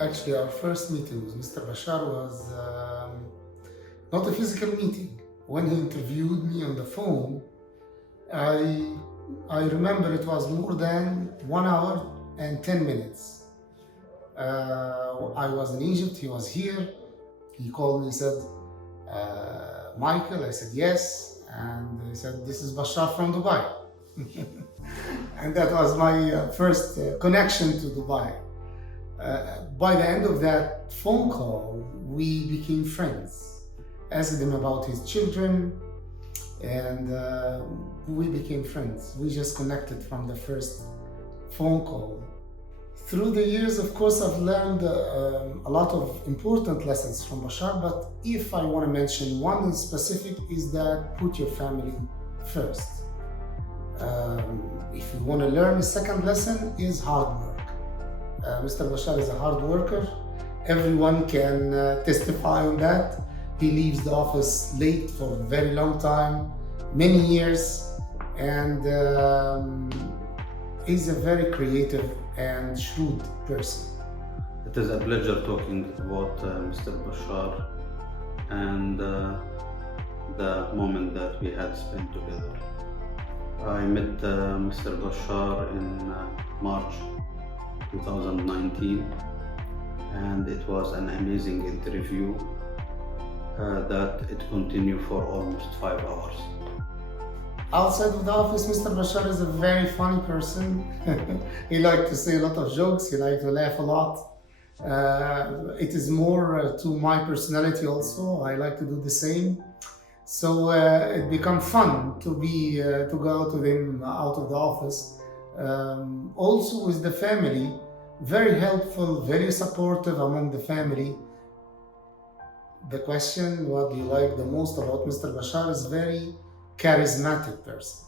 Actually, our first meeting with Mr. Bashar was not a physical meeting. When he interviewed me on the phone, I, I remember it was more than 1 hour and 10 minutes. I was in Egypt, he was here. He called me, said, Michael, I said, yes. And he said, this is Bashar from Dubai. And that was my first connection to Dubai. By the end of that phone call, we became friends. Asked him about his children, and we became friends. We just connected from the first phone call. Through the years, of course, I've learned a lot of important lessons from Bashar, but if I want to mention one in specific, is that put your family first. If you want to learn, a second lesson is hard work. Mr. Bashar is a hard worker. Everyone can testify on that. He leaves the office late for a very long time, many years, and he's a very creative and shrewd person. It is a pleasure talking about Mr. Bashar and the moment that we had spent together. I met Mr. Bashar in March 2019, and it was an amazing interview that it continued for almost 5 hours. Outside of the office, Mr. Bashar is a very funny person. He likes to say a lot of jokes, he likes to laugh a lot. It is more to my personality also. I like to do the same. So it becomes fun to go out with him out of the office. Also with the family, very helpful, very supportive among the family. The question, what do you like the most about Mr. Bashar, is very charismatic person.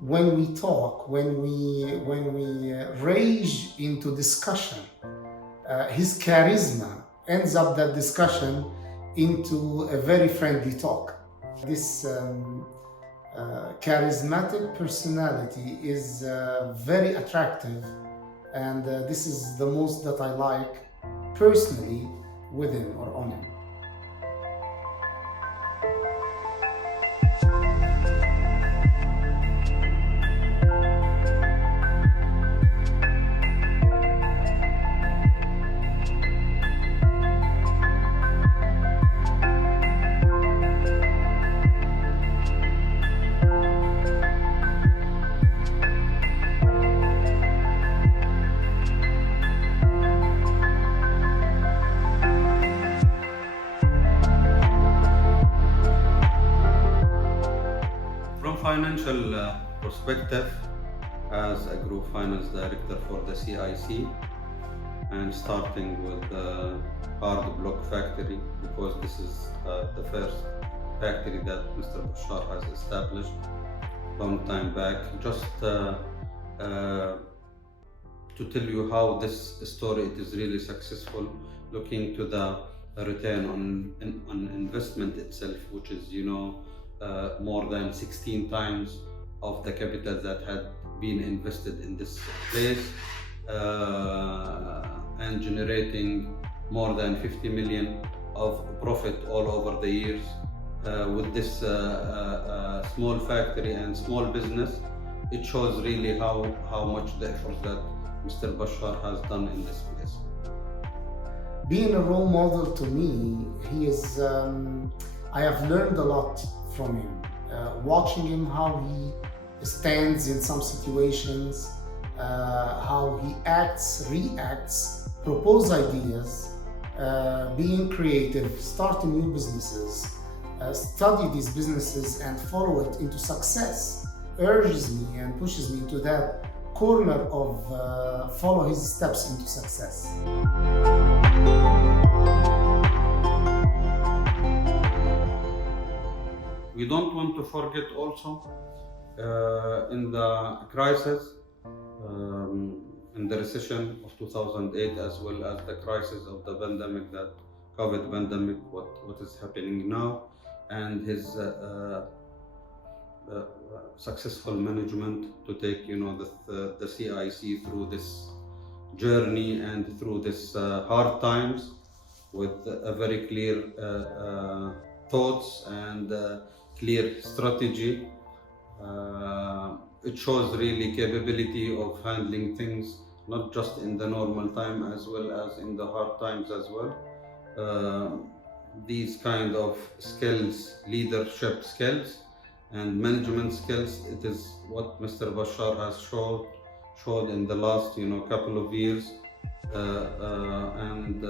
When we talk, when we rage into discussion, his charisma ends up that discussion into a very friendly talk. This charismatic personality is very attractive, and this is the most that I like personally with him or on him. Financial perspective, as a group finance director for the CIC, and starting with the hard block factory, because this is the first factory that Mr. Bashar has established long time back. Just to tell you how this story it is really successful, looking to the return on investment itself, which is more than 16 times of the capital that had been invested in this place, and generating more than 50 million of profit all over the years. With this small factory and small business, it shows really how much the effort that Mr. Bashar has done in this place. Being a role model to me, he is. I have learned a lot from him. Watching him, how he stands in some situations, how he acts, reacts, propose ideas, being creative, starting new businesses, study these businesses and follow it into success, urges me and pushes me to that corner of follow his steps into success. We don't want to forget also in the crisis, in the recession of 2008, as well as the crisis of the pandemic, that COVID pandemic, what is happening now, and his successful management to take the CIC through this journey and through this hard times with a very clear thoughts and clear strategy. It shows really capability of handling things not just in the normal time as well as in the hard times as well. These kind of skills, leadership skills and management skills, it is what Mr. Bashar has showed in the last couple of years, and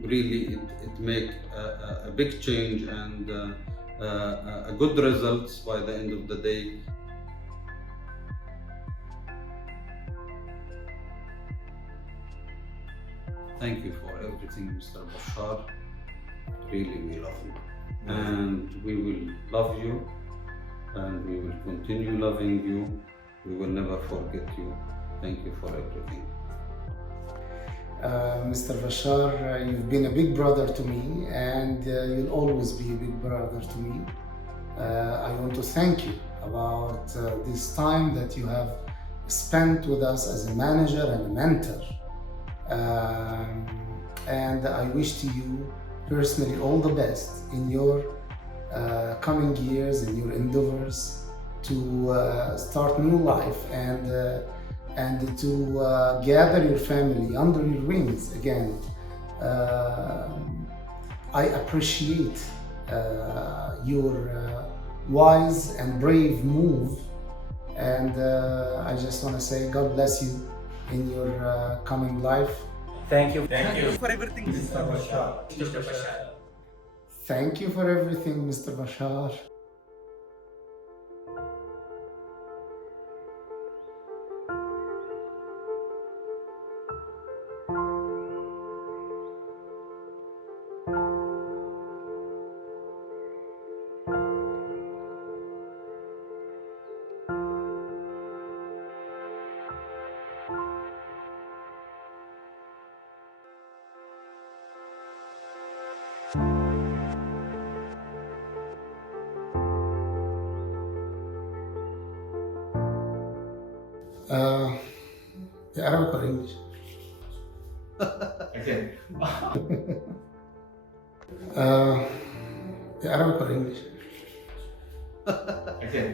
really it make a big change and a good results by the end of the day. Thank you for everything, Mr. Bashar. Really, we love you. And we will love you, and we will continue loving you. We will never forget you. Thank you for everything. Mr. Bashar, you've been a big brother to me, and you'll always be a big brother to me. I want to thank you about this time that you have spent with us as a manager and a mentor. And I wish to you personally all the best in your coming years, in your endeavors to start new life and to gather your family under your wings again. I appreciate your wise and brave move, and I just want to say God bless you in your coming life. Thank you. Thank you. For everything, Mr. Bashar. Mr. Bashar. Thank you for everything, Mr. Bashar. Arabic or English? Again. Arabic or English? Again.